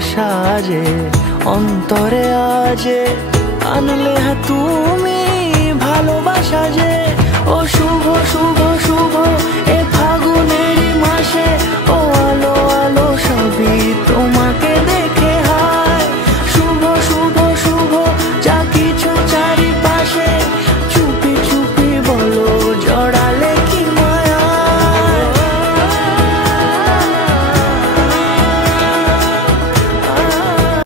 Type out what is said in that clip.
সাজে অন্তরে আজে আনলে তুমি ভালোবাসা যে। ও শুভ শুভ শুভ এ